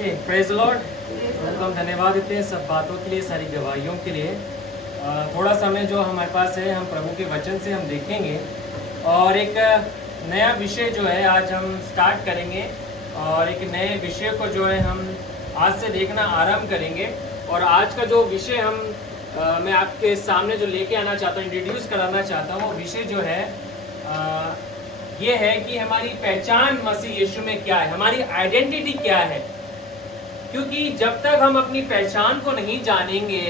Okay, praise Lord. प्रभु हम धन्यवाद देते हैं सब बातों के लिए, सारी गवाहियों के लिए। थोड़ा समय जो हमारे पास है हम प्रभु के वचन से हम देखेंगे और एक नया विषय जो है आज हम स्टार्ट करेंगे और एक नए विषय को जो है हम आज से देखना आरंभ करेंगे। और आज का जो विषय मैं आपके सामने जो लेके आना चाहता हूँ, इंट्रोड्यूस कराना चाहता हूँ, वो विषय जो है ये है कि हमारी पहचान मसीह यीशु में क्या है, हमारी आइडेंटिटी क्या है। क्योंकि जब तक हम अपनी पहचान को नहीं जानेंगे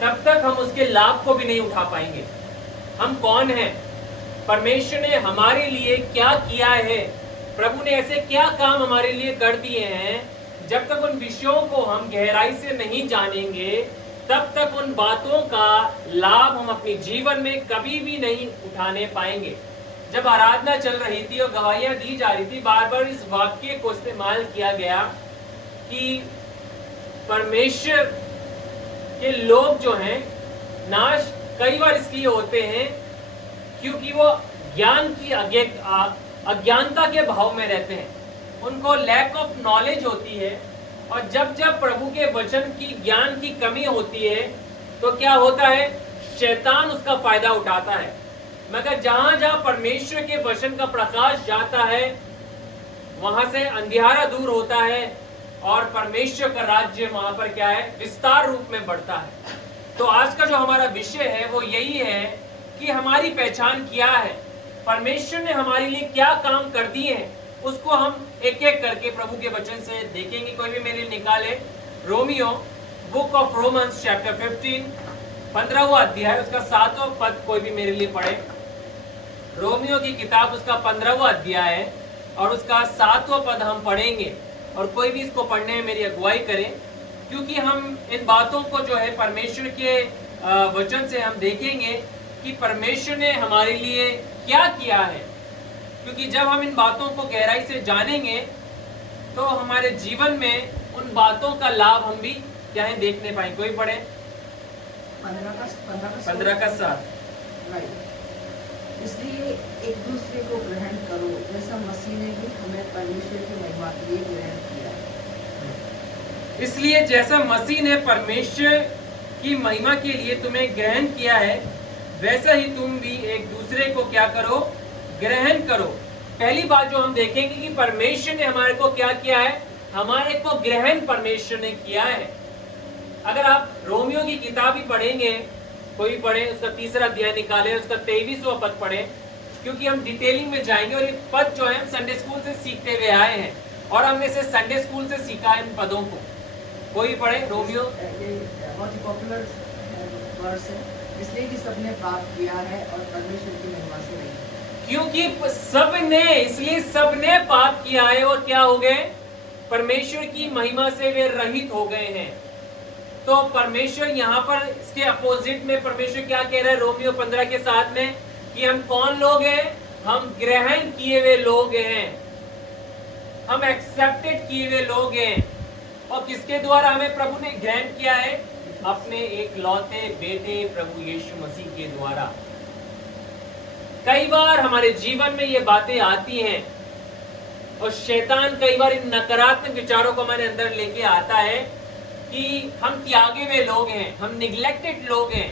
तब तक हम उसके लाभ को भी नहीं उठा पाएंगे। हम कौन हैं, परमेश्वर ने हमारे लिए क्या किया है, प्रभु ने ऐसे क्या काम हमारे लिए कर दिए हैं, जब तक उन विषयों को हम गहराई से नहीं जानेंगे तब तक उन बातों का लाभ हम अपने जीवन में कभी भी नहीं उठाने पाएंगे। जब आराधना चल रही थी और गवाहियां दी जा रही थी, बार बार इस वाक्य को इस्तेमाल किया गया कि परमेश्वर के लोग जो हैं नाश कई बार इसलिए होते हैं क्योंकि वो ज्ञान की अज्ञानता के भाव में रहते हैं, उनको लैक ऑफ नॉलेज होती है। और जब जब प्रभु के वचन की ज्ञान की कमी होती है तो क्या होता है, शैतान उसका फायदा उठाता है। मगर जहां जहां परमेश्वर के वचन का प्रकाश जाता है वहां से अंधियारा दूर होता है और परमेश्वर का राज्य वहां पर क्या है, विस्तार रूप में बढ़ता है। तो आज का जो हमारा विषय है वो यही है कि हमारी पहचान क्या है, परमेश्वर ने हमारे लिए क्या काम कर दिए हैं, उसको हम एक एक करके प्रभु के वचन से देखेंगे। कोई भी मेरे लिए निकाले Romeo, book of Romans chapter 15, 15वां अध्याय, उसका 7वां पद कोई भी मेरे लिए पढ़े। रोमियो की किताब उसका 15वां अध्याय है और उसका 7वां पद हम पढ़ेंगे। और कोई भी इसको पढ़ने में मेरी अगुवाई करे, क्योंकि हम इन बातों को जो है परमेश्वर के वचन से हम देखेंगे कि परमेश्वर ने हमारे लिए क्या किया है। क्योंकि जब हम इन बातों को गहराई से जानेंगे तो हमारे जीवन में उन बातों का लाभ हम भी क्या है देखने पाएंगे। कोई पढ़े 15 का 7। इसलिए एक दूसरे को ग्रहण करो जैसा मसीह ने भी हमें परमेश्वर की महिमा के लिए ग्रहण किया। इसलिए जैसा मसीह ने परमेश्वर की महिमा के लिए तुम्हें ग्रहण किया है वैसा ही तुम भी एक दूसरे को क्या करो, ग्रहण करो। पहली बात जो हम देखेंगे कि परमेश्वर ने हमारे को क्या किया है, हमारे को ग्रहण परमेश्वर ने किया है। अगर आप रोमियो की किताब ही पढ़ेंगे, कोई पढ़े, उसका 3रा अध्याय निकाले, उसका 23वां पद पढ़े, क्योंकि हम डिटेलिंग में जाएंगे। और ये पद जो है हम संडे स्कूल से सीखते हुए आए हैं और हमने से संडे स्कूल से सीखा है इन पदों को। कोई पढ़े रोमियो। बहुत ही पॉपुलर वर्स है, इसलिए कि सबने पाप किया है और परमेश्वर की महिमा से नहीं। क्योंकि सबने, इसलिए सबने पाप किया है और क्या हो गए, परमेश्वर की महिमा से वे रहित हो गए हैं। तो परमेश्वर यहाँ पर इसके अपोजिट में परमेश्वर क्या कह रहा है रोमियो 15 के 7 में कि हम कौन लोग हैं, हम ग्रहण किए हुए लोग हैं, हम एक्सेप्टेड किए हुए लोग हैं। और किसके द्वारा हमें प्रभु ने ग्रहण किया है, अपने एक लौते बेटे प्रभु यीशु मसीह के द्वारा। कई बार हमारे जीवन में ये बातें आती हैं और शैतान कई बार इन नकारात्मक विचारों को हमारे अंदर लेके आता है कि हम त्यागे हुए लोग हैं, हम निग्लेक्टेड लोग हैं,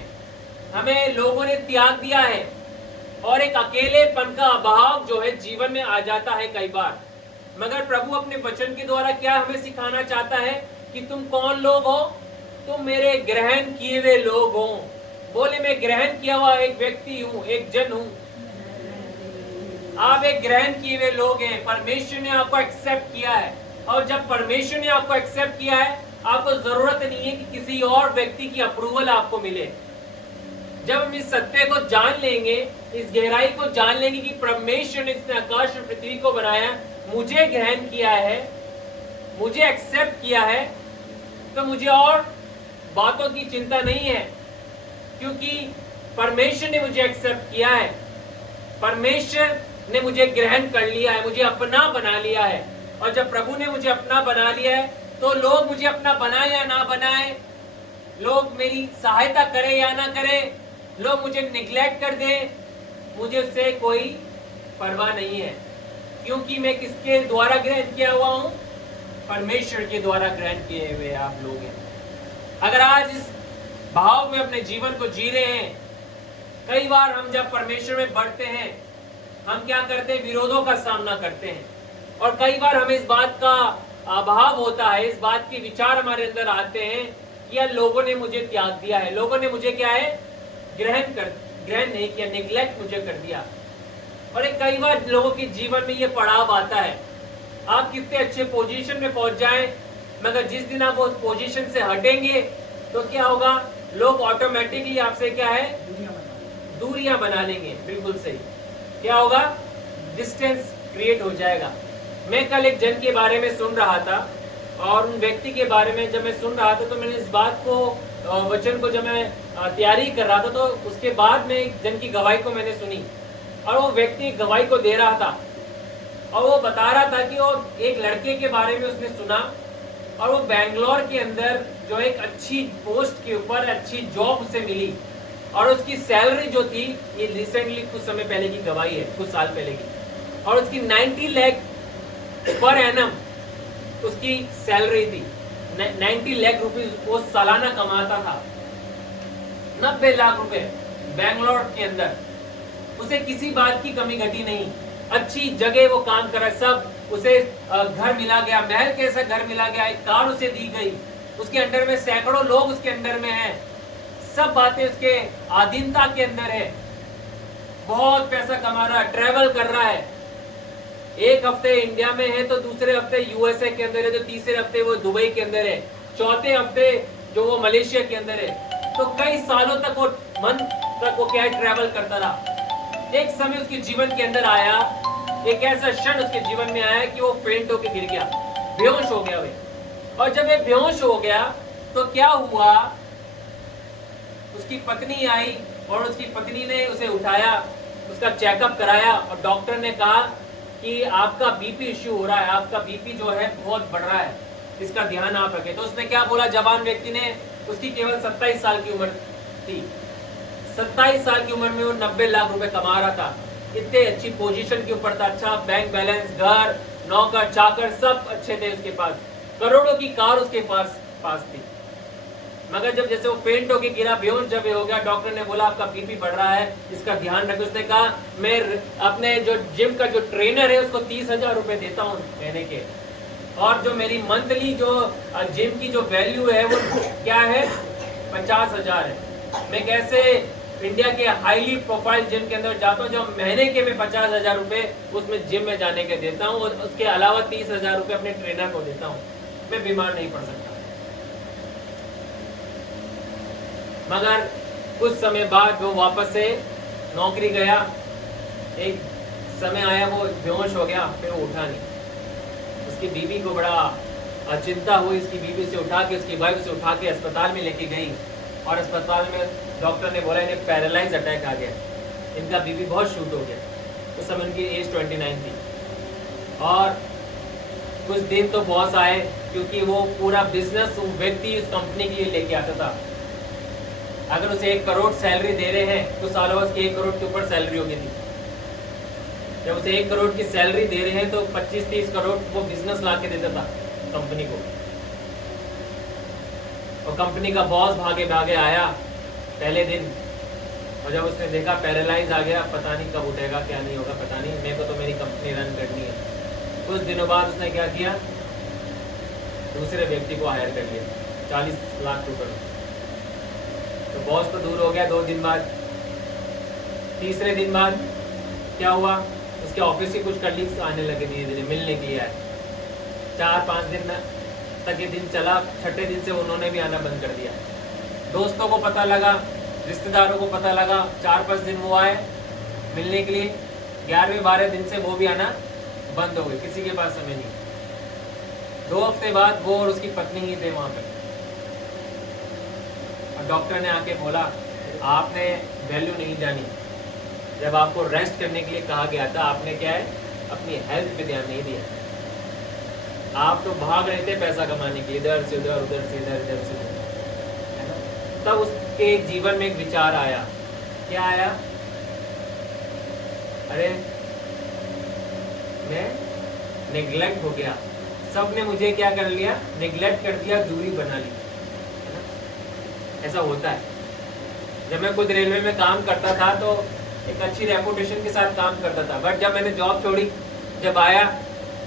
हमें लोगों ने त्याग दिया है और एक अकेलेपन का अभाव जो है जीवन में आ जाता है कई बार। मगर प्रभु अपने वचन के द्वारा क्या हमें सिखाना चाहता है कि तुम कौन लोग हो, तुम मेरे ग्रहण किए हुए लोग हो। बोले मैं ग्रहण किया हुआ एक व्यक्ति हूँ, एक जन हूँ। आप एक ग्रहण किए हुए लोग हैं, परमेश्वर ने आपको एक्सेप्ट किया है। और जब परमेश्वर ने आपको एक्सेप्ट किया है, आपको जरूरत नहीं है कि किसी और व्यक्ति की अप्रूवल आपको मिले। जब हम इस सत्य को जान लेंगे, इस गहराई को जान लेंगे कि परमेश्वर ने इसने आकाश और पृथ्वी को बनाया, मुझे ग्रहण किया है, मुझे एक्सेप्ट किया है, तो मुझे और बातों की चिंता नहीं है। क्योंकि परमेश्वर ने मुझे एक्सेप्ट किया है, परमेश्वर ने मुझे ग्रहण कर लिया है, मुझे अपना बना लिया है। और जब प्रभु ने मुझे अपना बना लिया है तो लोग मुझे अपना बनाए या ना बनाए, लोग मेरी सहायता करे या ना करे, लोग मुझे निग्लेक्ट कर दे, मुझे उससे कोई परवाह नहीं है। क्योंकि मैं किसके द्वारा ग्रहण किया हुआ हूँ, परमेश्वर के द्वारा ग्रहण किए हुए आप लोग हैं। अगर आज इस भाव में अपने जीवन को जी रहे हैं, कई बार हम जब परमेश्वर में बढ़ते हैं, हम क्या करते हैं, विरोधों का सामना करते हैं, और कई बार हमें इस बात का अभाव होता है, इस बात के विचार हमारे अंदर आते हैं कि यार लोगों ने मुझे त्याग दिया है, लोगों ने मुझे क्या है, ग्रहण नहीं किया, निग्लेक्ट मुझे कर दिया। और एक कई बार लोगों के जीवन में ये पड़ाव आता है, आप कितने अच्छे पोजीशन में पहुंच जाएं, मगर जिस दिन आप उस पोजीशन से हटेंगे तो क्या होगा, लोग ऑटोमेटिकली आपसे क्या है, दूरियां बना लेंगे। बिल्कुल सही, क्या होगा, डिस्टेंस क्रिएट हो जाएगा। मैं कल एक जन के बारे में सुन रहा था, और उन व्यक्ति के बारे में जब मैं सुन रहा था तो मैंने इस बात को, वचन को जब मैं तैयारी कर रहा था, तो उसके बाद में एक जन की गवाही को मैंने सुनी, और वो व्यक्ति गवाही को दे रहा था, और वो बता रहा था कि वो एक लड़के के बारे में उसने सुना, और वो बेंगलोर के अंदर जो एक अच्छी पोस्ट के ऊपर अच्छी जॉब उसे मिली, और उसकी सैलरी जो थी, ये रिसेंटली कुछ समय पहले की गवाही है, कुछ साल पहले की, और उसकी 90 लाख पर एनम उसकी सैलरी थी। 90 लाख रुपीस वो सालाना कमाता था, 90 लाख रुपए बेंगलोर के अंदर। उसे किसी बात की कमी घटी नहीं, अच्छी जगह वो काम कर रहा है, सब उसे घर मिला गया, महल कैसा घर मिला गया, एक कार उसे दी गई, उसके अंडर में सैकड़ों लोग उसके अंडर में हैं, सब बातें उसके अधीनता के अंदर है, बहुत पैसा कमा रहा है, ट्रैवल कर रहा है, एक हफ्ते इंडिया में है तो दूसरे हफ्ते यूएसए के अंदर है, तो तीसरे हफ्ते वो दुबई के अंदर है, चौथे हफ्ते जो वो मलेशिया के अंदर है। तो कई सालों तक वो मंथ तक वो क्या है, ट्रैवल करता रहा। एक समय उसके जीवन के अंदर आया, एक ऐसा क्षण उसके जीवन में आया कि वो फेंट होकर गिर गया, बेहोश हो गया वे। और जब ये बेहोश हो गया तो क्या हुआ, उसकी पत्नी आई और उसकी पत्नी ने उसे उठाया, उसका चेकअप कराया, और डॉक्टर ने कहा कि आपका बीपी इश्यू हो रहा है, आपका बीपी जो है बहुत बढ़ रहा है, इसका ध्यान आप रखें। तो उसने क्या बोला, जवान व्यक्ति ने, उसकी केवल 27 साल की उम्र थी, 27 साल की उम्र में वो 90 लाख रुपए कमा रहा था, इतने अच्छी पोजीशन के ऊपर था, अच्छा बैंक बैलेंस, घर, नौकर चाकर सब अच्छे थे उसके पास, करोड़ों की कार उसके पास थी। मगर जब जैसे वो फेंट होके गिरा, बेहोश जब हो गया, डॉक्टर ने बोला आपका बीपी बढ़ रहा है, इसका ध्यान रखो। उसने कहा मैं अपने जो जिम का जो ट्रेनर है उसको 30,000 रुपए देता हूँ महीने के, और जो मेरी मंथली जो जिम की जो वैल्यू है वो क्या है, 50,000 है। मैं कैसे इंडिया के हाईली प्रोफाइल जिम के अंदर जाता हूँ, जो महीने के मैं 50,000 रुपए उसमें जिम में जाने के देता हूँ, और उसके अलावा 30,000 रुपए अपने ट्रेनर को देता हूँ, मैं बीमार नहीं पड़ सकता। मगर कुछ समय बाद वो वापस से नौकरी गया, एक समय आया वो बेहोश हो गया, फिर वो उठा नहीं। उसकी बीवी को बड़ा चिंता हुई, उसकी बीवी से उठा के, उसकी वाइफ से उठा के अस्पताल में लेके गई, और अस्पताल में डॉक्टर ने बोला इन्हें पैरालाइज अटैक आ गया, इनका बीपी बहुत शूट हो गया। उस समय उनकी एज 29 थी, और कुछ दिन तो बॉस आए, क्योंकि वो पूरा बिजनेस व्यक्ति उस कंपनी के लिए लेके आता था। अगर उसे 1 करोड़ सैलरी दे रहे हैं तो सालों उसकी 1 करोड़ के ऊपर सैलरी होगी थी। जब उसे 1 करोड़ की सैलरी दे रहे हैं तो 25-30 करोड़ वो बिजनेस ला के देता था कंपनी को। और कंपनी का बॉस भागे भागे आया पहले दिन, और जब उसने देखा पैरालाइज आ गया, पता नहीं कब उठेगा, क्या नहीं होगा पता नहीं, मेरे को तो मेरी कंपनी रन करनी है। कुछ दिनों बाद उसने क्या किया, दूसरे व्यक्ति को हायर कर लिया 40 लाख रुपए। तो बॉस तो दूर हो गया 2 दिन बाद। तीसरे दिन बाद क्या हुआ, उसके ऑफिस के कुछ कलीग्स आने लगे धीरे धीरे मिलने के लिए आए। 4-5 दिन तक ये दिन चला, छठे दिन से उन्होंने भी आना बंद कर दिया। दोस्तों को पता लगा, रिश्तेदारों को पता लगा, 4-5 दिन वो आए मिलने के लिए, 11वें-12वें दिन से वो भी आना बंद हो गए, किसी के पास समय नहीं। 2 हफ्ते बाद वो और उसकी पत्नी ही थे वहाँ पर, और डॉक्टर ने आके बोला आपने वैल्यू नहीं जानी, जब आपको रेस्ट करने के लिए कहा गया था आपने क्या है, अपनी हेल्थ पे ध्यान नहीं दिया। आप तो भाग रहे थे पैसा कमाने के, इधर से उधर, उधर से इधर, इधर से उधर। तब उसके जीवन में एक विचार आया। क्या आया, अरे मैं नेग्लेक्ट हो गया, सब ने मुझे क्या कर लिया, निगलेक्ट कर दिया, दूरी बना ली, है ना। ऐसा होता है। जब मैं खुद रेलवे में काम करता था तो एक अच्छी रेपुटेशन के साथ काम करता था, बट जब मैंने जॉब छोड़ी, जब आया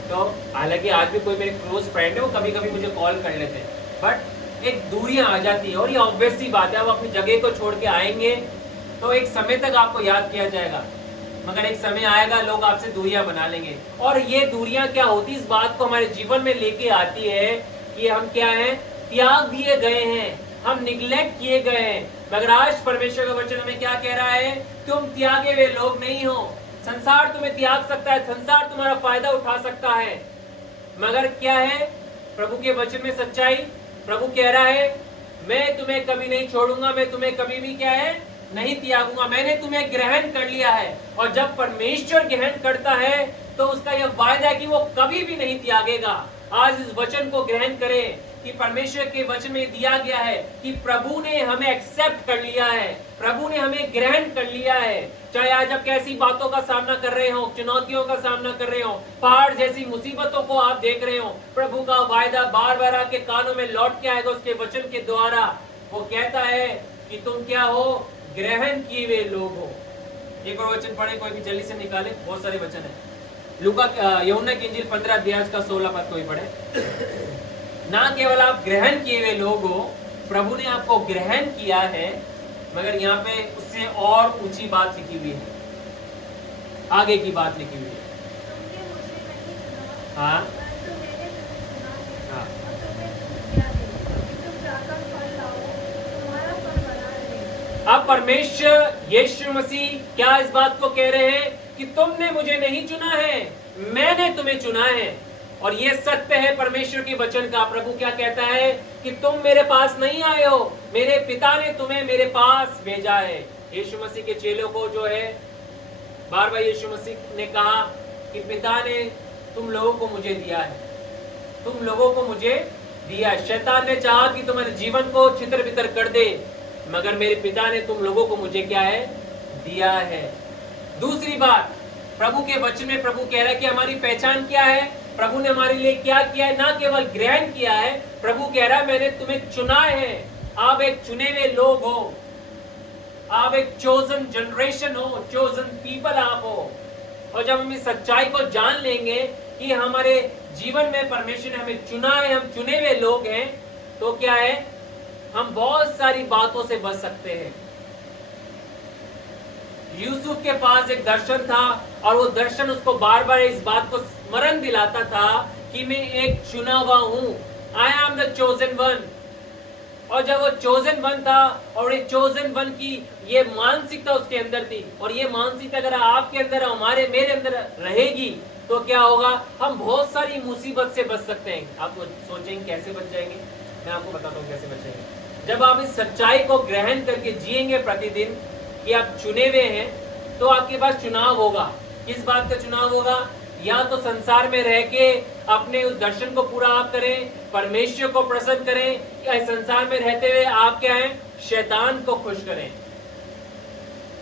तो हालांकि आज भी कोई मेरे क्लोज फ्रेंड है, वो कभी कभी मुझे कॉल कर लेते हैं, बट एक दूरियां आ जाती है। और ये ऑब्वियस सी बात है, वो अपनी जगह को छोड़ के आएंगे तो एक समय तक आपको याद किया जाएगा, मगर एक समय आएगा लोग आपसे दूरियां बना लेंगे। और ये दूरियां क्या होती, इस बात को हमारे जीवन में लेके आती है कि हम क्या हैं, त्याग दिए गए हैं, हम निगलेक्ट किए गए हैं। मगर आज परमेश्वर का वचन हमें क्या कह रहा है, तुम त्यागे हुए लोग नहीं हो। संसार तुम्हें त्याग सकता है, संसार तुम्हारा फायदा उठा सकता है, मगर क्या है प्रभु के वचन में सच्चाई। प्रभु कह रहा है मैं तुम्हें कभी नहीं छोड़ूंगा, मैं तुम्हें कभी भी क्या है नहीं त्यागूंगा, मैंने तुम्हें ग्रहण कर लिया है। और जब परमेश्वर ग्रहण करता है तो उसका यह वायदा है कि वो कभी भी नहीं त्यागेगा। आज इस वचन को ग्रहण करें कि परमेश्वर के वचन में दिया गया है कि प्रभु ने हमें एक्सेप्ट कर लिया है, प्रभु ने हमें ग्रहण कर लिया है। चाहे आज आप कैसी बातों का सामना कर रहे हो, चुनौतियों का सामना कर रहे हो, पहाड़ जैसी मुसीबतों को आप देख रहे हो, प्रभु का वायदा बार बार आपके कानों में लौट के आएगा उसके वचन के द्वारा। वो कहता है कि तुम क्या हो, ग्रहण किए हुए लोग हो। एक और वचन पढ़े, कोई भी जल्दी से निकाले, बहुत सारे वचन है। लूका यूहन्ना की इंजील 15 अध्याय का 16 पद कोई पढ़े। ना केवल आप ग्रहण किए हुए लोग हो, प्रभु ने आपको ग्रहण किया है, मगर यहाँ पे उससे और ऊंची बात लिखी हुई है, आगे की बात लिखी हुई है। हाँ हाँ, अब परमेश्वर यीशु मसीह क्या इस बात को कह रहे हैं कि तुमने मुझे नहीं चुना है, मैंने तुम्हें चुना है। और ये सत्य है परमेश्वर के वचन का। प्रभु क्या कहता है कि तुम मेरे पास नहीं आए हो, मेरे पिता ने तुम्हें मेरे पास भेजा है। यीशु मसीह के चेलों को जो है बार बार यीशु मसीह ने कहा कि पिता ने तुम लोगों को मुझे दिया है, तुम लोगों को मुझे दिया है। शैतान ने चाहा कि तुम्हारे जीवन को छितर बितर कर दे, मगर मेरे पिता ने तुम लोगों को मुझे क्या है, दिया है। दूसरी बात, प्रभु के वचन में प्रभु कह रहा है कि हमारी पहचान क्या है, प्रभु ने हमारे लिए क्या किया है, ना केवल ग्रहण किया है, प्रभु कह रहा है मैंने तुम्हें चुना है, आप एक चुने हुए लोग हो, आप एक चोजन जनरेशन हो, चोजन पीपल आप हो। और जब हम इस सच्चाई को जान लेंगे कि हमारे जीवन में परमेश्वर ने हमें चुना है, हम चुने हुए लोग हैं, तो क्या है, हम बहुत सारी बातों से बच सकते हैं। यूसुफ के पास एक दर्शन था और वो दर्शन उसको बार बार इस बात को स्मरण दिलाता था कि मैं एक चुना हुआ हूं, आई एम द चोजन वन। और जब वो चोजन वन था और ये चोजन वन की ये मानसिकता उसके अंदर थी, और ये मानसिकता अगर आपके अंदर, हमारे मेरे अंदर रहेगी तो क्या होगा, हम बहुत सारी मुसीबत से बच सकते हैं। आप सोचेंगे कैसे बच जाएंगे, मैं आपको बताता हूँ कैसे बचेंगे। जब आप इस सच्चाई को ग्रहण करके जिएंगे प्रतिदिन कि आप चुने हुए हैं, तो आपके पास चुनाव होगा। किस बात का चुनाव होगा, या तो संसार में रह के अपने उस दर्शन को पूरा आप करें, परमेश्वर को प्रसन्न करें, या संसार में रहते हुए आप क्या हैं, शैतान को खुश करें,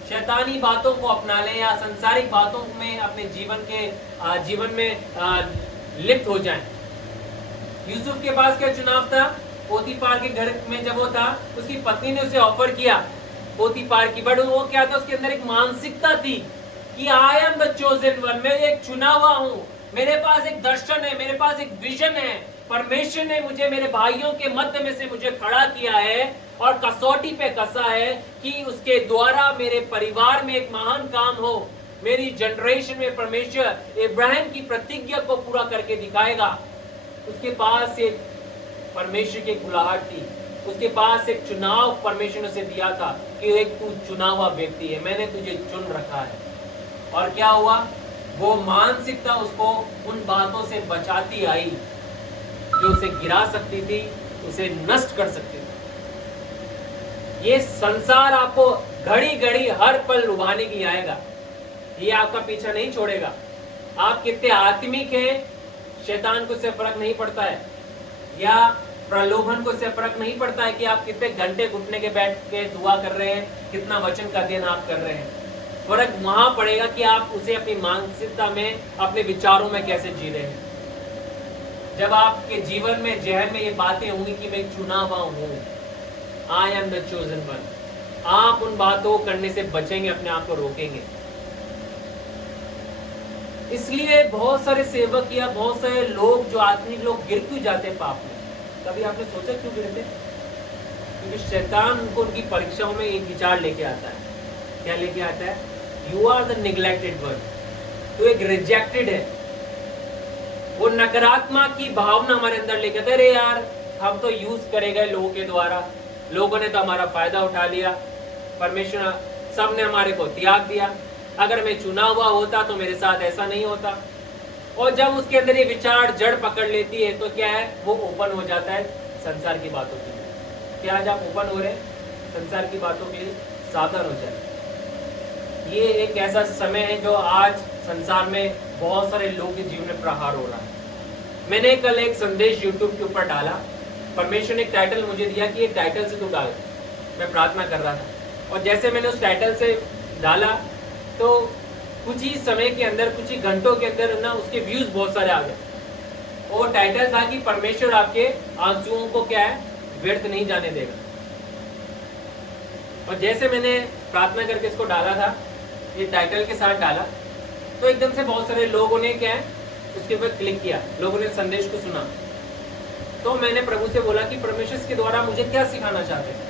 शैतानी बातों को अपना लें, या संसारिक बातों में अपने जीवन में लिप्त हो जाएं। यूसुफ के पास क्या चुनाव था, पोतीफार के घर में जब वो था, उसकी पत्नी ने उसे ऑफर किया पोतीफार की, बट वो क्या था, उसके अंदर एक मानसिकता थी कि I am the chosen one, मैं एक चुना हुआ हूं, मेरे पास एक दर्शन है, मेरे पास एक विजन है, परमेश्वर ने मुझे मेरे भाइयों के मध्य में से मुझे खड़ा किया है और कसौटी पे कसा है कि उसके द्वारा मेरे परिवार में एक महान काम हो, मेरी जनरेशन में परमेश्वर इब्राहिम की प्रतिज्ञा को पूरा करके दिखाएगा। उसके पास एक परमेश्वर की बुलाहट थी, उसके पास एक चुनाव परमेश्वर ने उसे दिया था कि एक तू चुना हुआ व्यक्ति है, मैंने तुझे चुन रखा है। और क्या हुआ, वो मानसिकता उसको उन बातों से बचाती आई जो उसे गिरा सकती थी, उसे नष्ट कर सकती थी। ये संसार आपको घड़ी घड़ी हर पल लुभाने के लिए आएगा, ये आपका पीछा नहीं छोड़ेगा। आप कितने आत्मिक हैं, शैतान को इससे फर्क नहीं पड़ता है, या प्रलोभन को इससे फर्क नहीं पड़ता है कि आप कितने घंटे घुटने के बैठ के दुआ कर रहे हैं, कितना वचन का अध्ययन आप कर रहे हैं। फर्क वहां पड़ेगा कि आप उसे अपनी मानसिकता में, अपने विचारों में कैसे जी रहे हैं। जब आपके जीवन में जहन में ये बातें होंगी कि मैं चुना हुआ हूं, आई एम द चोजन वन, आप उन बातों को करने से बचेंगे, अपने आप को रोकेंगे। इसलिए बहुत सारे सेवक या बहुत सारे लोग जो आत्मिक लोग गिर क्यों जाते हैं पाप में? कभी आपने सोचा क्यों गिरते? क्योंकि शैतान उनको उनकी परीक्षाओं में एक विचार लेके आता है। क्या लेके आता है? You are the neglected one, तो एक रिजेक्टेड है। वो नकारात्मक की भावना हमारे अंदर लेके आते, अरे यार हम तो यूज करे गए लोगों के द्वारा, लोगों ने तो हमारा फायदा उठा लिया, परमेश्वर सबने हमारे को त्याग दिया, अगर मैं चुना हुआ होता तो मेरे साथ ऐसा नहीं होता। और जब उसके अंदर ये विचार जड़ पकड़ लेती है तो क्या है, वो ओपन हो जाता है संसार की बातों के लिए। क्या आज आप ओपन हो रहे हैं संसार की बातों के लिए? सावधान हो जाए। ये एक ऐसा समय है जो आज संसार में बहुत सारे लोगों के जीवन में प्रहार हो रहा है। मैंने कल एक संदेश YouTube के ऊपर डाला, परमेश्वर ने एक टाइटल मुझे दिया कि ये टाइटल से तू डाल। मैं प्रार्थना कर रहा था और जैसे मैंने उस टाइटल से डाला तो कुछ ही समय के अंदर, कुछ ही घंटों के अंदर ना उसके व्यूज बहुत सारे आ गए। और टाइटल था कि परमेश्वर आपके आंसुओं को क्या है, व्यर्थ नहीं जाने देगा। और जैसे मैंने प्रार्थना करके इसको डाला था, ये टाइटल के साथ डाला, तो एकदम से बहुत सारे लोगों ने क्या है उसके ऊपर क्लिक किया, लोगों ने संदेश को सुना। तो मैंने प्रभु से बोला कि परमेश्वर इसके द्वारा मुझे क्या सिखाना चाहते हैं।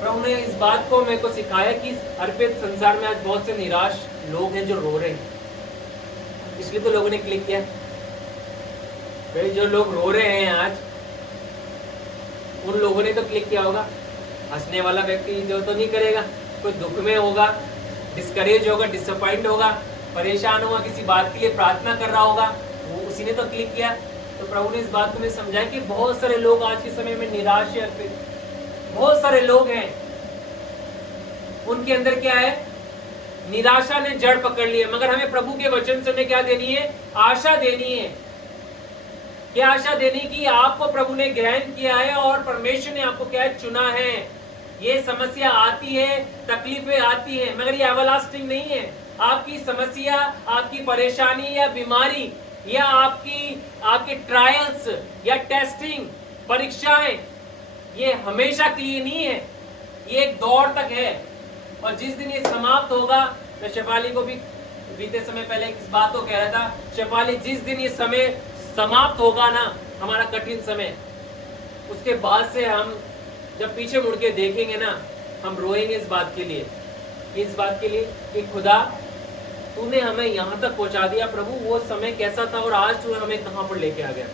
प्रभु ने इस बात को मेरे को सिखाया कि अर्पित संसार में आज बहुत से निराश लोग हैं जो रो रहे हैं, इसलिए तो लोगों ने क्लिक किया। भाई जो लोग रो रहे हैं आज, उन लोगों ने तो क्लिक किया होगा। हंसने वाला व्यक्ति जो तो नहीं करेगा, कोई दुख में होगा, डिस्करेज होगा, डिसअपॉइंट होगा, परेशान होगा, किसी बात के लिए प्रार्थना कर रहा होगा, वो उसी ने तो क्लिक किया। तो प्रभु ने इस बात को मुझे समझाया कि बहुत सारे लोग आज के समय में निराश है, बहुत सारे लोग हैं उनके अंदर क्या है, निराशा ने जड़ पकड़ ली है। मगर हमें प्रभु के वचन से क्या देनी है? आशा देनी है। क्या आशा देनी? कि आपको प्रभु ने ग्रहण किया है और परमेश्वर ने आपको क्या है, चुना है। ये समस्या आती है, तकलीफें आती है, मगर ये एवरलास्टिंग नहीं है। आपकी समस्या, आपकी परेशानी या बीमारी या आपके ट्रायल्स या टेस्टिंग, परीक्षाएं, ये हमेशा के लिए नहीं है, ये एक दौर तक है। और जिस दिन ये समाप्त होगा, मैं शेफाली को भी बीते समय पहले इस बात को कह रहा था, शेफाली जिस दिन ये समय समाप्त होगा ना, हमारा कठिन समय, उसके बाद से हम जब पीछे मुड़ के देखेंगे ना, हम रोएंगे इस बात के लिए कि खुदा तूने हमें यहाँ तक पहुँचा दिया। प्रभु वो समय कैसा था और आज तू हमें कहाँ पर लेके आ गया।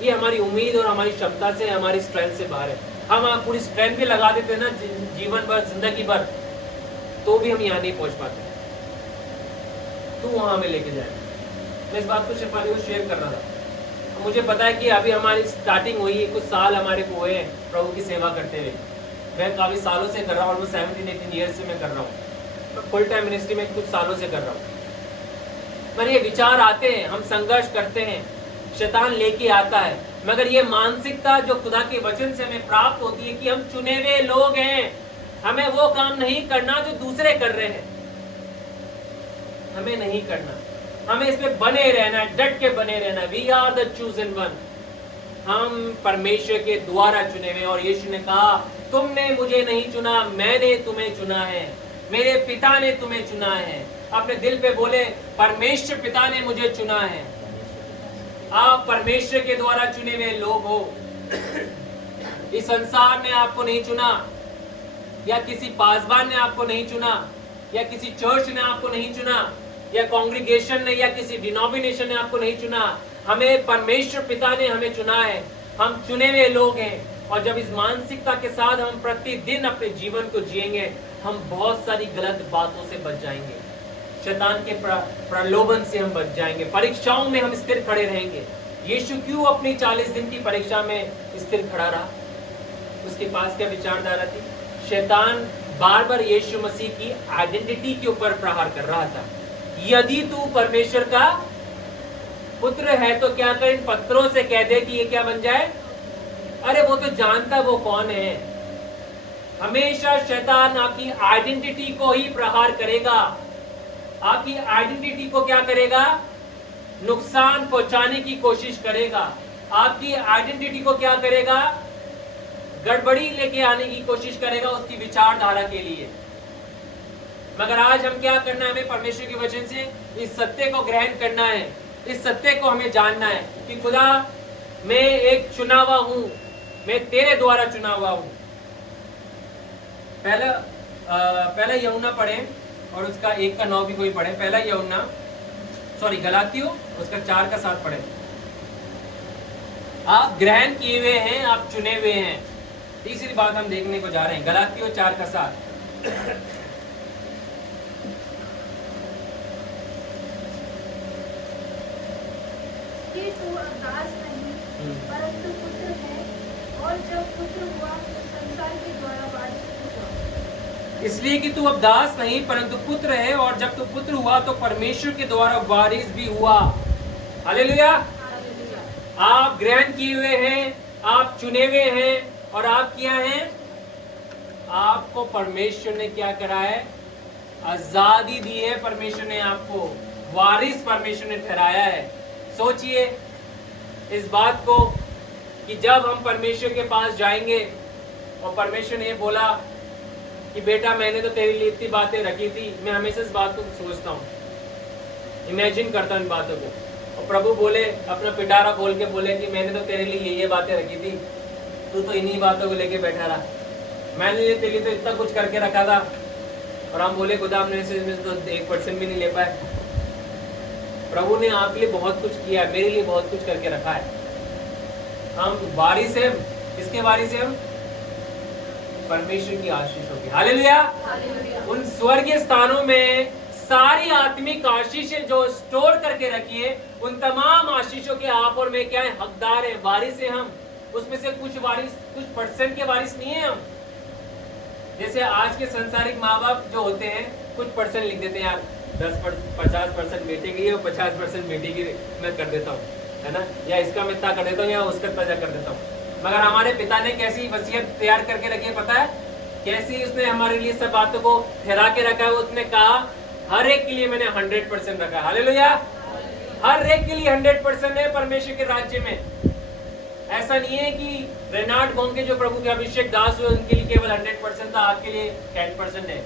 ये हमारी उम्मीद और हमारी क्षमता से, हमारी स्ट्रेंथ से बाहर है। हम पूरी स्ट्रेंथ भी लगा देते हैं ना जीवन भर, जिंदगी भर, तो भी हम यहाँ नहीं पहुँच पाते। तू वहाँ हमें लेके जाए। मैं इस बात को शेफाली को शेयर कर रहा था। मुझे पता है कि अभी हमारी स्टार्टिंग हुई है, कुछ साल हमारे को हुए हैं प्रभु की सेवा करते हुए। मैं काफ़ी सालों से कर रहा हूँ, ऑलमोस्ट 17-18 ईयर्स से मैं कर रहा हूँ। मैं फुल टाइम मिनिस्ट्री में कुछ सालों से कर रहा हूँ। पर ये विचार आते हैं, हम संघर्ष करते हैं, शैतान लेके आता है, मगर ये मानसिकता जो खुदा के वचन से हमें प्राप्त होती है कि हम चुने हुए लोग हैं, हमें वो काम नहीं करना जो दूसरे कर रहे हैं, हमें नहीं करना, हमें इसमें बने रहना, डट के बने रहना। We are the chosen one, हम परमेश्वर के द्वारा चुने हुए। और यीशु ने कहा, तुमने मुझे नहीं चुना, मैंने तुम्हें चुना है, मेरे पिता ने तुम्हें चुना है। अपने दिल पे बोले, परमेश्वर पिता ने मुझे चुना है। आप परमेश्वर के द्वारा चुने हुए लोग हो। इस संसार ने आपको नहीं चुना, या किसी पासवान ने आपको नहीं चुना, या किसी चर्च ने आपको नहीं चुना, या कांग्रीगेशन ने या किसी डिनोमिनेशन ने आपको नहीं चुना। हमें परमेश्वर पिता ने हमें चुना है, हम चुने हुए लोग हैं। और जब इस मानसिकता के साथ हम प्रतिदिन अपने जीवन को जिएंगे, हम बहुत सारी गलत बातों से बच जाएंगे, शैतान के प्रलोभन से हम बच जाएंगे, परीक्षाओं में हम स्थिर खड़े रहेंगे। यीशु क्यों अपनी 40 दिन की परीक्षा में स्थिर खड़ा रहा? उसके पास क्या विचारधारा थी? शैतान बार बार यीशु मसीह की आइडेंटिटी के ऊपर प्रहार कर रहा था। यदि तू परमेश्वर का पुत्र है तो क्या कर, इन पत्थरों से कह दे कि ये क्या बन जाए। अरे वो तो जानता वो कौन है। हमेशा शैतान आपकी आइडेंटिटी को ही प्रहार करेगा, आपकी आइडेंटिटी को क्या करेगा, नुकसान पहुंचाने की कोशिश करेगा। आपकी आइडेंटिटी को क्या करेगा, गड़बड़ी लेके आने की कोशिश करेगा उसकी विचारधारा के लिए। मगर आज हम क्या करना है, हमें परमेश्वर के वचन से इस सत्य को ग्रहण करना है, इस सत्य को हमें जानना है कि खुदा मैं एक चुना हुआ हूं, मैं तेरे द्वारा चुना हुआ हूं। पहला यूहन्ना पढ़े और उसका 1:9 भी कोई पढ़े। पहला यूहन्ना गलातियों उसका 4:7 पढ़े। आप ग्रहण किए हुए हैं, आप चुने हुए हैं। तीसरी बात हम देखने को जा रहे हैं, गलातियों 4:7। कि तू अब दास नहीं परंतु पुत्र है, और जब पुत्र हुआ तो संसार के द्वारा वारिस हुआ। इसलिए कि तू अब दास नहीं परंतु पुत्र है, और जब तू पुत्र हुआ तो परमेश्वर के द्वारा वारिस भी हुआ। हालेलुया। आप ग्रहण किए हुए हैं, आप चुने हुए हैं, और आप क्या हैं, आपको परमेश्वर ने क्या करा है, आजादी दी है। परमेश्वर ने आपको वारिस परमेश्वर ने ठहराया है। सोचिए इस बात को कि जब हम परमेश्वर के पास जाएंगे और परमेश्वर ने बोला कि बेटा मैंने तो तेरे लिए इतनी बातें रखी थी, मैं हमेशा इस बात को सोचता हूँ, इमेजिन करता हूँ इन बातों को, और प्रभु बोले अपना पिटारा खोल के बोले कि मैंने तो तेरे लिए ये बातें रखी थी, तू तो इन्हीं बातों को लेके बैठा रहा, मैंने तेरे लिए तो इतना कुछ करके रखा था, और हम बोले खुदा हमने इसमें तो 1% भी नहीं ले पाए। प्रभु ने आपके लिए बहुत कुछ किया है, मेरे लिए बहुत कुछ करके रखा है। हम वारिस हैं, किसके वारिस हैं हम, परमेश्वर की आशीष होगी। हालेलुया। उन स्वर्गीय स्थानों में सारी आत्मिक आशीषें जो स्टोर करके रखी है, उन तमाम आशीषों के आप और मैं क्या है, हकदार है, वारिस है हम। उसमें से कुछ परसेंट के वारिस नहीं है हम। जैसे आज के संसारिक माँ बाप जो होते हैं कुछ परसेंट लिख देते हैं, यार 50% बेटे की और 50% बेटी की मैं कर देता हूँ, है ना, या इसका मैं इतना कर देता हूँ या उसका इतना कर देता हूँ। मगर हमारे पिता ने कैसी वसीयत तैयार करके रखी है पता है, कैसी उसने हमारे लिए सब बातों को ठहरा के रखा है। उसने कहा हर एक के लिए मैंने 100% रखा है। हालेलुया। हर एक के लिए 100% है परमेश्वर के राज्य में। ऐसा नहीं है कि रेनाल्ड बोंके जो प्रभु के अभिषेक दास हुए उनके लिए केवल 100% था, आपके लिए 10% है।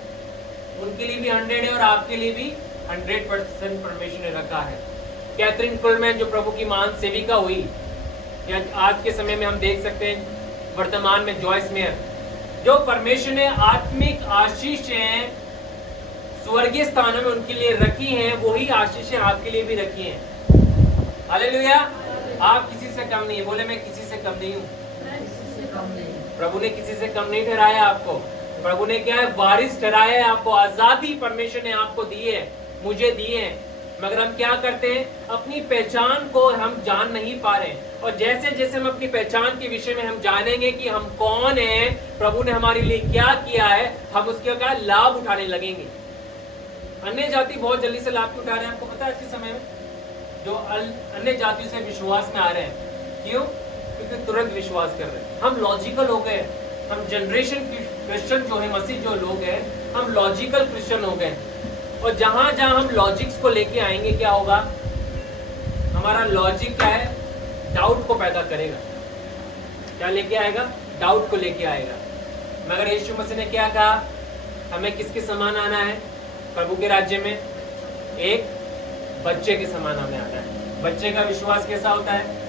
उनके लिए भी 100 है और आपके लिए भी 100% परमेश्वर ने रखा है। कैथरीन कुलमैन जो प्रभु की महान सेविका हुई, या आज के समय में हम देख सकते हैं वर्तमान में जॉयस मेयर, जो परमेश्वर ने आत्मिक आशीषें स्वर्गीय स्थानों में उनके लिए रखी हैं, वही आशीषें आपके लिए भी रखी हैं। हालेलुया। आप किसी से कम नहीं है। बोले मैं किसी से कम नहीं हूँ। प्रभु ने किसी से कम नहीं ठहराया आपको। प्रभु ने क्या है, वारिस ठहराया है आपको। आजादी परमेश्वर ने आपको दी है, मुझे दी है। मगर हम क्या करते हैं, अपनी पहचान को हम जान नहीं पा रहे। और जैसे जैसे हम अपनी पहचान के विषय में हम जानेंगे कि हम कौन हैं, प्रभु ने हमारे लिए क्या किया है, हम उसके क्या लाभ उठाने लगेंगे। अन्य जाति बहुत जल्दी से लाभ उठा रहे हैं। आपको पता है आज के समय में जो अन्य जातियों से विश्वास में आ रहे हैं, क्यों? क्योंकि तुरंत विश्वास कर रहे हैं। हम लॉजिकल हो गए, हम जनरेशन क्रिश्चियन जो है, मसीह जो लोग हैं, हम लॉजिकल क्रिश्चियन हो गए। और जहां जहां हम लॉजिक्स को लेके आएंगे, क्या होगा, हमारा लॉजिक क्या है, डाउट को पैदा करेगा। क्या लेके आएगा? डाउट को लेके आएगा। मगर यीशु मसीह ने क्या कहा, हमें किसके समान आना है प्रभु के राज्य में? एक बच्चे के समान हमें आना है। बच्चे का विश्वास कैसा होता है?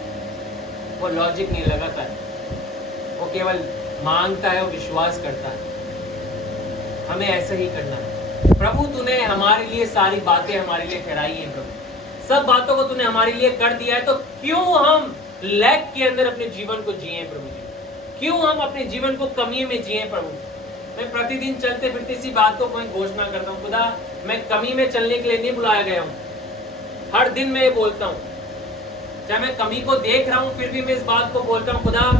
वो लॉजिक नहीं लगाता है, वो केवल मांगता है, वो विश्वास करता है। हमें ऐसा ही करना है। प्रभु तूने हमारे लिए सारी बातें हमारे लिए ठहराई हैं। प्रभु सब बातों को तूने हमारे लिए कर दिया है, तो क्यों हम लैक के अंदर अपने जीवन को जिए प्रभु जी? क्यों हम अपने जीवन को कमी में जिए प्रभु? मैं प्रतिदिन चलते फिरते इसी बात को मैं घोषणा करता हूँ, खुदा मैं कमी में चलने के लिए नहीं बुलाया गया हूँ। हर दिन मैं ये बोलता हूँ, चाहे मैं कमी को देख रहा हूँ फिर भी मैं इस बात को बोलता हूँ, खुदा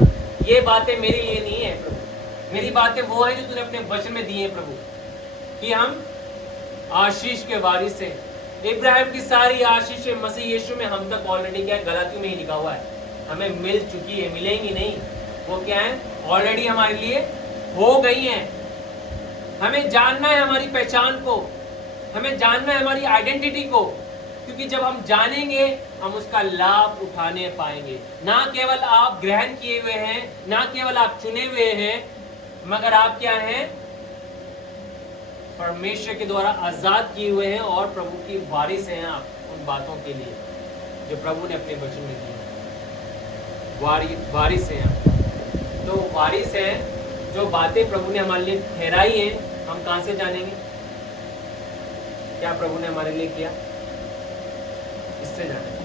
ये बातें मेरे लिए नहीं है प्रभु, मेरी बातें वो है जो तूने अपने वचन में दी है प्रभु, कि हम आशीष के वारिस हैं। इब्राहिम की सारी आशीषें मसीह यीशु में हम तक ऑलरेडी क्या है, गलातियों में ही लिखा हुआ है, हमें मिल चुकी है, मिलेंगी नहीं। वो क्या है, ऑलरेडी हमारे लिए हो गई हैं। हमें जानना है हमारी पहचान को, हमें जानना है हमारी आइडेंटिटी को, क्योंकि जब हम जानेंगे हम उसका लाभ उठाने पाएंगे। ना केवल आप ग्रहण किए हुए हैं, ना केवल आप चुने हुए हैं, मगर आप क्या हैं, परमेश्वर के द्वारा आजाद किए हुए हैं और प्रभु की वारिस हैं आप उन बातों के लिए जो प्रभु ने अपने वचन में दी। वारिस हैं आप, तो वारिस हैं। जो बातें प्रभु ने हमारे लिए ठहराई हैं, हम कहां से जानेंगे क्या प्रभु ने हमारे लिए किया? इससे जानेंगे।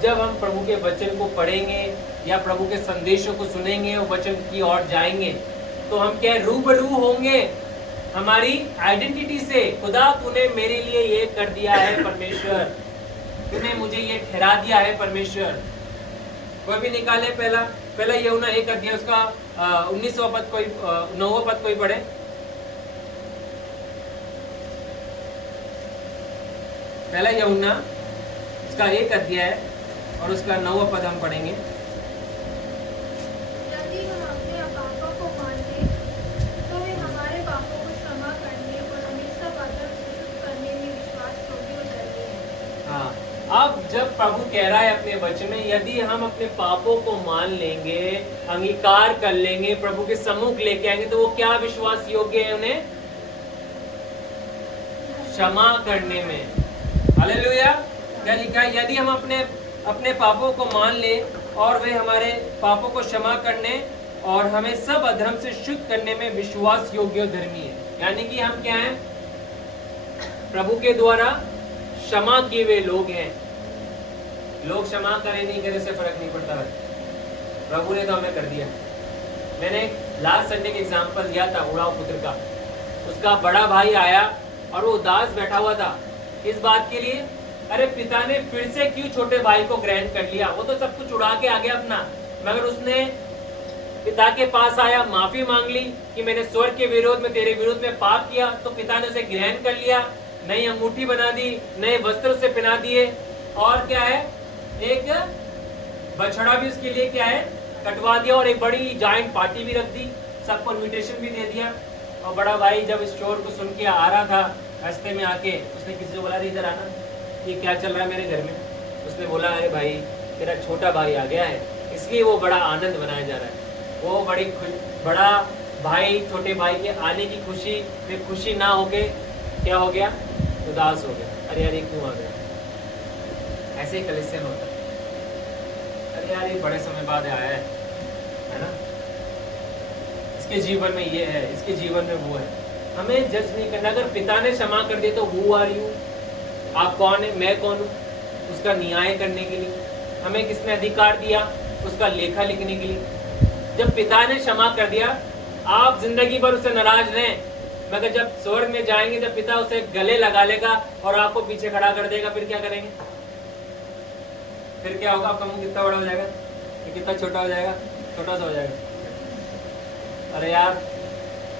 जब हम प्रभु के वचन को पढ़ेंगे या प्रभु के संदेशों को सुनेंगे और वचन की ओर जाएंगे, तो हम क्या रूबरू होंगे हमारी आइडेंटिटी से। खुदा तूने मेरे लिए ये कर दिया है परमेश्वर, तूने मुझे ये ठहरा दिया है परमेश्वर। कोई भी निकाले पहला यूहन्ना 1 अध्याय उसका 19वां पद, कोई 9वां पद कोई पढ़े। पहला यूहन्ना उसका 1 अध्याय और उसका 9वां पद हम पढ़ेंगे। यदि हम अपने पापों को मान लें तो वे हमारे पापों को क्षमा करने और हमें सब अधर्म से शुद्ध करने में विश्वास योग्य और धर्मी हैं। हाँ, अब जब प्रभु कह रहा है अपने वचन में, यदि हम अपने पापों को मान लेंगे, अंगीकार कर लेंगे, प्रभु के सम्मुख लेके आएंगे, तो वो क्या विश्वास योग्य है उन्हें क्षमा करने में। हालेलुया। क्या लिखा है? यदि हम अपने पापों को मान ले और वे हमारे पापों को क्षमा करने और हमें सब अधर्म से शुद्ध करने में विश्वास योग्य और धर्मी है। यानी कि हम क्या हैं, प्रभु के द्वारा क्षमा किए हुए लोग हैं। लोग क्षमा करें नहीं करें से फर्क नहीं पड़ता, प्रभु ने तो हमें कर दिया। मैंने लास्ट संडे का एग्जांपल दिया था उड़ाव पुत्र का। उसका बड़ा भाई आया और वो उदास बैठा हुआ था इस बात के लिए, अरे पिता ने फिर से क्यों छोटे भाई को ग्रहण कर लिया, वो तो सब कुछ उड़ा के आ गया अपना। मगर उसने पिता के पास आया, माफी मांग ली कि मैंने स्वर्ग के विरोध में, तेरे विरोध में पाप किया, तो पिता ने उसे ग्रहण कर लिया, नई अंगूठी बना दी, नए वस्त्र उसे पहना दिए, और क्या है, एक बछड़ा भी उसके लिए क्या है कटवा दिया, और एक बड़ी जाइंट पार्टी भी रख दी, सबको इन्विटेशन भी दे दिया। और बड़ा भाई जब इस शोर को सुन के आ रहा था, रास्ते में आके उसने किसी को बोला, इधर आना, ये क्या चल रहा है मेरे घर में। उसने बोला, अरे भाई तेरा छोटा भाई आ गया है, इसलिए वो बड़ा आनंद मनाया जा रहा है। वो बड़ा भाई छोटे भाई के आने की खुशी में खुशी ना होके क्या हो गया, उदास हो गया। अरे यार ये क्यों आ गया। ऐसे ही कलीसिया में होता है, अरे यार ये बड़े समय बाद आया है ना, इसके जीवन में ये है, इसके जीवन में वो है। हमें जज नहीं करना। अगर पिता ने क्षमा कर दिया तो हु आर यू, आप कौन है, मैं कौन हूँ उसका न्याय करने के लिए। हमें किसने अधिकार दिया उसका लेखा लिखने के लिए। जब पिता ने क्षमा कर दिया, आप जिंदगी भर उससे नाराज रहें, मगर जब स्वर्ग में जाएंगे जब पिता उसे गले लगा लेगा और आपको पीछे खड़ा कर देगा, फिर क्या करेंगे? फिर क्या होगा? आपका मुंह कितना बड़ा हो जाएगा, कितना छोटा हो जाएगा, छोटा सा हो जाएगा। अरे यार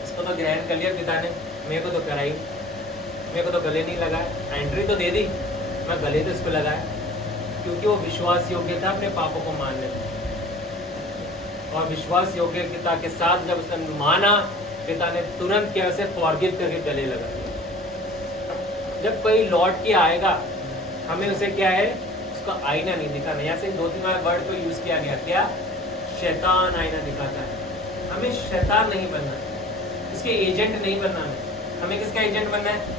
इसको तो ग्रहण कर लिया पिता ने, मेरे को तो कराई, मेरे को तो गले नहीं लगाया, एंट्री तो दे दी, मैं गले तो इसको लगाया, क्योंकि वो विश्वास योग्य था अपने पापों को मानने में। और विश्वास योग्यता के साथ जब उसने माना, पिता ने तुरंत क्या उसे फॉरगिव करके गले लगा दिया। जब कोई लौट के आएगा, हमें उसे क्या है, उसका आईना नहीं दिखाना। यहाँ से 2-3 बार वर्ड को यूज किया गया, क्या? शैतान आईना दिखाता है। हमें शैतान नहीं बनना, इसके एजेंट नहीं बनना। हमें किसका एजेंट बनना है?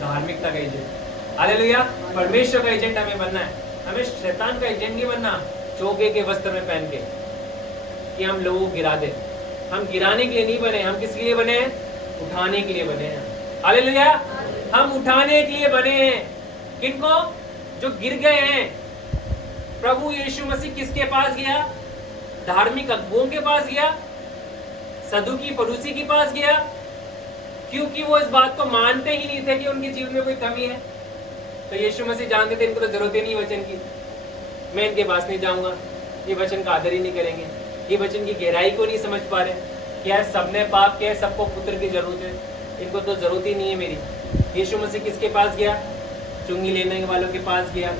धार्मिकता का एजेंट। हालेलुया। परमेश्वर का एजेंट हमें बनना है। हमें शैतान का एजेंट नहीं बनना, चोगे के वस्त्र में पहन के कि हम लोगों को गिरा दे। हम गिराने के लिए नहीं बने, हम किस लिए बने हैं? उठाने के लिए बने हैं। हालेलुया। हम उठाने के लिए बने हैं। किनको? जो गिर गए हैं। प्रभु यीशु मसीह किसके पास गया? धार्मिक अगुओं के पास गया, सदुकी फरूसी के पास गया, क्योंकि वो इस बात को मानते ही नहीं थे कि उनके जीवन में कोई कमी है। तो यीशु मसीह जानते थे इनको तो जरूरत ही नहीं वचन की, मैं इनके पास नहीं जाऊंगा, ये वचन का आदर ही नहीं करेंगे, ये वचन की गहराई को नहीं समझ पा रहे। क्या सबने पाप किया, सबको पुत्र की जरूरत है, इनको तो जरूरत ही नहीं है मेरी। यीशु मसीह किसके पास गया? चुंगी लेने वालों के पास गया,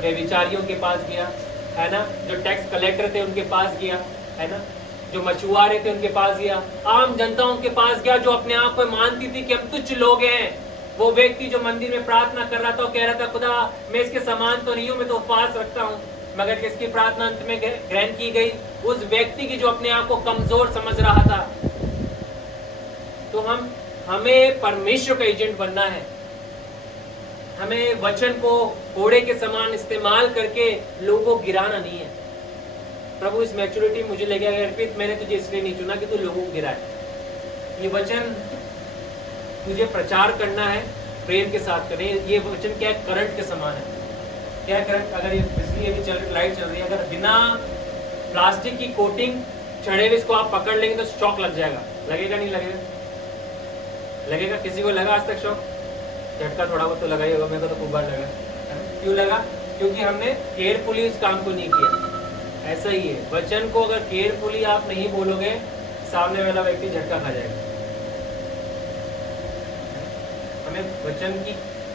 व्यभिचारियों के पास गया, है ना, जो टैक्स कलेक्टर थे उनके पास गया, है ना, जो मछुआरे थे उनके पास गया, आम जनताओं के पास गया, जो अपने आप को मानती थी कि हम तुच्छ लोग हैं, वो व्यक्ति जो मंदिर में प्रार्थना कर रहा था, वो कह रहा था खुदा मैं इसके समान तो नहीं हूं, मैं तो उपवास रखता हूं, मगर किसकी प्रार्थना अंत में ग्रहण की गई? उस व्यक्ति की जो अपने आप को कमजोर समझ रहा था। तो हमें परमेश्वर का एजेंट बनना है। हमें वचन को घोड़े के समान इस्तेमाल करके लोगों को गिराना नहीं है। प्रभु इस मैच्योरिटी मुझे लगे, अर्पित मैंने तुझे इसलिए नहीं चुना कि तू लोगों को गिराए। ये वचन तुझे प्रचार करना है, प्रेम के साथ करें। ये वचन क्या है? करंट के समान है। क्या है करंट? अगर ये बिजली अभी चल रही, लाइट चल रही है, अगर बिना प्लास्टिक की कोटिंग चढ़े हुए इसको आप पकड़ लेंगे तो शॉक लग जाएगा। लगेगा नहीं लगेगा? लगेगा। किसी को लगा आज तक शॉक? झटका थोड़ा बहुत तो लगा ही होगा, मेरे को तो खूब बार लगा। क्यों लगा? क्योंकि हमने केयरफुली उस काम को नहीं किया। ऐसा ही है, वचन को अगर केयरफुली आप नहीं बोलोगे, सामने वाला व्यक्ति झटका खा जाएगा। हमें वचन की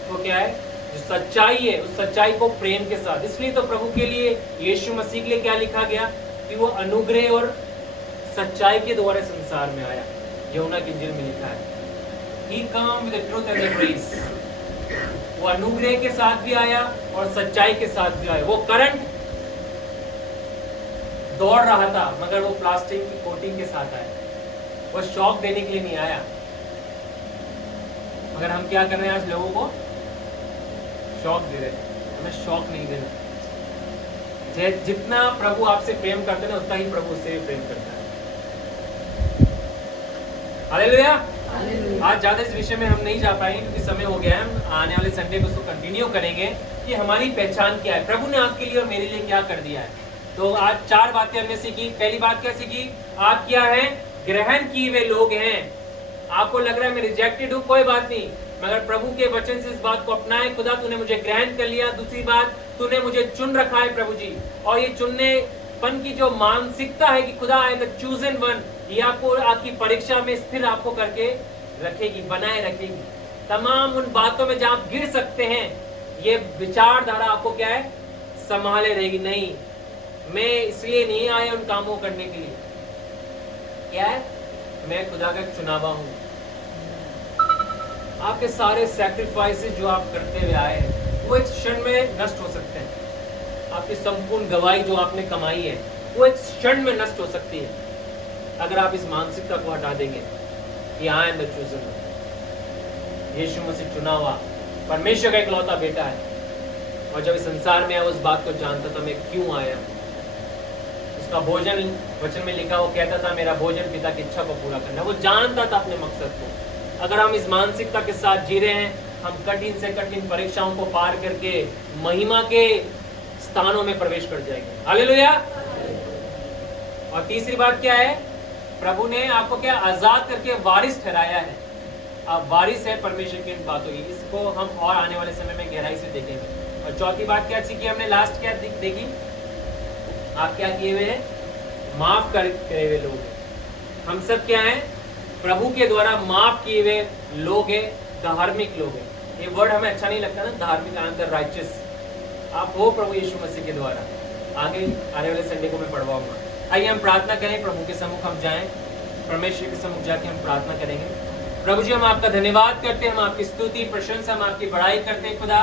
तो क्या है, जो सच्चाई है, उस सच्चाई को प्रेम के साथ। इसलिए तो प्रभु के लिए, यीशु मसीह के लिए क्या लिखा गया कि वो अनुग्रह और सच्चाई के द्वारा संसार में आया। यूहन्ना की इंजील में लिखा है, He came with the truth and the grace। वो अनुग्रह के साथ भी आया और सच्चाई के साथ भी आया। वो करंट दौड़ रहा था, मगर वो प्लास्टिक की कोटिंग के साथ आया। वो शॉक देने के लिए नहीं आया। मगर हम क्या कर रहे हैं आज? लोगों को शॉक दे रहे हैं। हमें शॉक नहीं देना। जितना प्रभु आपसे प्रेम करते हैं, उतना ही प्रभु उससे भी प्रेम करता है। हालेलुया। आज ज्यादा इस विषय में हम नहीं जा पाएंगे क्योंकि समय हो गया है। आने वाले संडे को उसको कंटिन्यू करेंगे कि हमारी पहचान क्या है, प्रभु ने आपके लिए और मेरे लिए क्या कर दिया है। तो आज 4 बातें हमने सीखी। पहली बात क्या सीखी? आप क्या हैं? ग्रहण किए हुए लोग हैं। आपको लग रहा है मैं रिजेक्टेड हूँ, कोई बात नहीं, मगर प्रभु के वचन से इस बात को अपनाएं। खुदा तूने मुझे ग्रहण कर लिया। दूसरी बात, तूने मुझे चुन रखा है प्रभु जी। और ये चुननेपन की जो मानसिकता है कि खुदा आई एम द चूजन वन, ये आपको आपकी परीक्षा में स्थिर आपको करके रखेगी, बनाए रखेगी। तमाम उन बातों में जहां आप गिर सकते हैं, ये विचारधारा आपको क्या है? संभाले रहेगी। नहीं, मैं इसलिए नहीं आया उन कामों करने के लिए। क्या है? मैं खुदा का चुनावा हूं। आपके सारे सैक्रिफाइसेस जो आप करते हुए आए हैं, वो एक क्षण में नष्ट हो सकते हैं। आपकी संपूर्ण गवाही जो आपने कमाई है, वो एक क्षण में नष्ट हो सकती है अगर आप इस मानसिकता को हटा देंगे कि I am the chosen one. Yeshu Masih चुना हुआ परमेश्वर का इकलौता बेटा है, और जब इस संसार में आया उस बात को जानता था मैं क्यों आया। उसका भोजन वचन में लिखा, वो कहता था मेरा भोजन पिता की इच्छा को पूरा करना। वो जानता था अपने मकसद को। अगर हम इस मानसिकता के साथ जी रहे हैं, हम कठिन से कठिन परीक्षाओं को पार करके महिमा के स्थानों में प्रवेश कर जाएंगे। हालेलुया। और तीसरी बात क्या है? प्रभु ने आपको क्या आजाद करके वारिस ठहराया है। आप वारिस है परमेश्वर की इन बातों की। इसको हम और आने वाले समय में गहराई से देखेंगे। और चौथी बात क्या सीखी हमने? लास्ट क्या देखी? आप क्या किए हुए हैं? माफ करे हुए लोग हैं। हम सब क्या हैं? प्रभु के द्वारा माफ किए हुए लोग हैं, धार्मिक लोग हैं। ये वर्ड हमें अच्छा नहीं लगता ना, धार्मिक, अंदर राइचस। आप हो प्रभु यीशु मसीह के द्वारा। आगे आने वाले संडे को मैं पढ़वाऊंगा। आइए हम प्रार्थना करें, प्रभु के सम्मुख हम जाएं, परमेश्वर के सम्मुख जाके हम प्रार्थना करेंगे। प्रभु जी, हम आपका धन्यवाद करते हैं, हम आपकी स्तुति प्रशंसा, हम आपकी बड़ाई करते हैं। खुदा,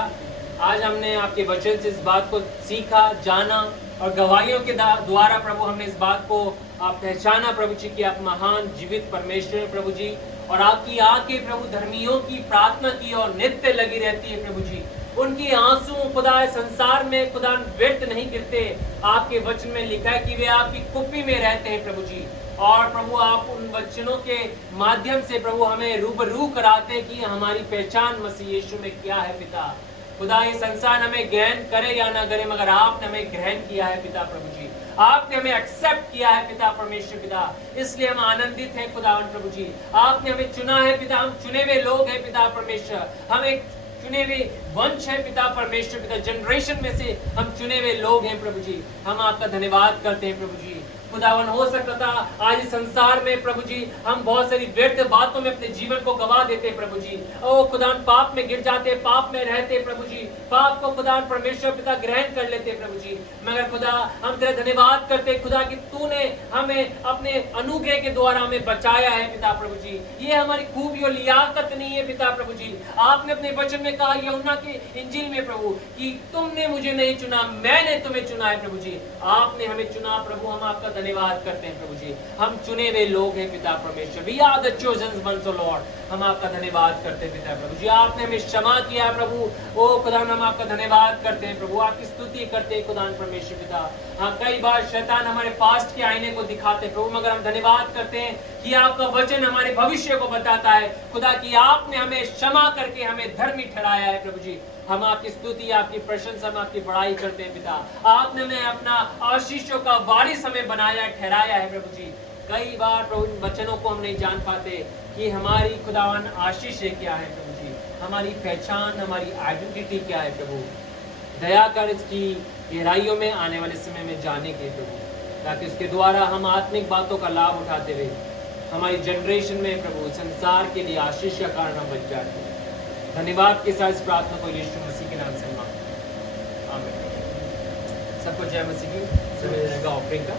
आज हमने आपके वचन से इस बात को सीखा, जाना, और गवाहियों के द्वारा प्रभु हमने इस बात को पहचाना प्रभु जी कि आप महान जीवित परमेश्वर प्रभु जी, और आपकी आके प्रभु धर्मियों की प्रार्थना की और नित्य लगी रहती है प्रभु जी। उनकी आंसू खुदा संसार में खुदा व्यर्थ नहीं गिरते। आपके वचन में लिखा है कि वे आपकी कुप्पी में रहते हैं प्रभु जी। और प्रभु आप उन वचनों के माध्यम से प्रभु हमें रूबरू कराते हैं कि हमारी पहचान मसीह यीशु में क्या है पिता। खुदा, ये संसार हमें ग्रहण करे या ना करे, मगर आपने हमें ग्रहण किया है पिता प्रभु जी। आपने हमें एक्सेप्ट किया है पिता परमेश्वर पिता, इसलिए हम आनंदित हैं खुदा प्रभु जी। आपने हमें चुना है पिता, हम चुने हुए लोग हैं पिता परमेश्वर। हम एक चुने हुए वंश है पिता परमेश्वर पिता, जनरेशन में से हम चुने हुए लोग हैं प्रभु जी। हम आपका धन्यवाद करते हैं प्रभु जी। खुदावन हो सकता था आज इस संसार में प्रभु जी हम बहुत सारी व्यर्थ बातों में अपने जीवन को गवा देते प्रभु जी। ओ खुदावन पाप में गिर जाते, पाप में रहते प्रभु जी, पाप को खुदावन परमेश्वर पिता ग्रहण कर लेते प्रभु जी। मगर खुदा हम तेरा धन्यवाद करते खुदा कि तूने हमें अपने अनुग्रह के द्वारा हमें बचाया है पिता प्रभु जी। ये हमारी खूबी और लियाकत नहीं है पिता प्रभु जी। आपने अपने वचन में कहा यूहन्ना के इंजील में प्रभु कि तुमने मुझे नहीं चुना, मैंने तुम्हें चुना है प्रभु जी। आपने हमें चुना प्रभु, हम आपका धन्यवाद करते हैं प्रभु जी। हम चुने हुए लोग हैं पिता परमेश्वर। We are the chosen ones O Lord. हम आपका धन्यवाद करते हैं पिता प्रभु जी। आपने हमें क्षमा किया प्रभु। ओ खुदा हम आपका धन्यवाद करते हैं प्रभु, आपकी स्तुति करते हैं खुदा परमेश्वर पिता। हाँ, कई बार शैतान हमारे पास्ट के आईने को दिखाते प्रभु, मगर हम धन्यवाद करते हैं कि आपका वचन हमारे भविष्य को बताता है खुदा कि आपने हमें क्षमा करके हमें धर्मी ठहराया है प्रभु जी। हम आपकी स्तुति, आपकी प्रशंसा, हम आपकी बड़ाई करते हैं पिता। आपने हमें अपना आशीषों का वारिस हमें बनाया ठहराया है प्रभु जी। कई बार प्रभु वचनों को हम नहीं जान पाते कि हमारी खुदावन आशीष क्या है प्रभु जी, हमारी पहचान, हमारी आइडेंटिटी क्या है प्रभु। दया कर इसकी गहराइयों में आने वाले समय में जाने के प्रभु, ताकि उसके द्वारा हम आत्मिक बातों का लाभ उठाते हुए हमारी जनरेशन में प्रभु संसार के लिए आशीष का कारण हम बन जाते हैं। धन्यवाद के साथ इस प्रार्थना को यीशु मसीह के नाम से मांगते हैं, आमीन। सबको जय मसीह की। समय रहेगा ऑफरिंग का।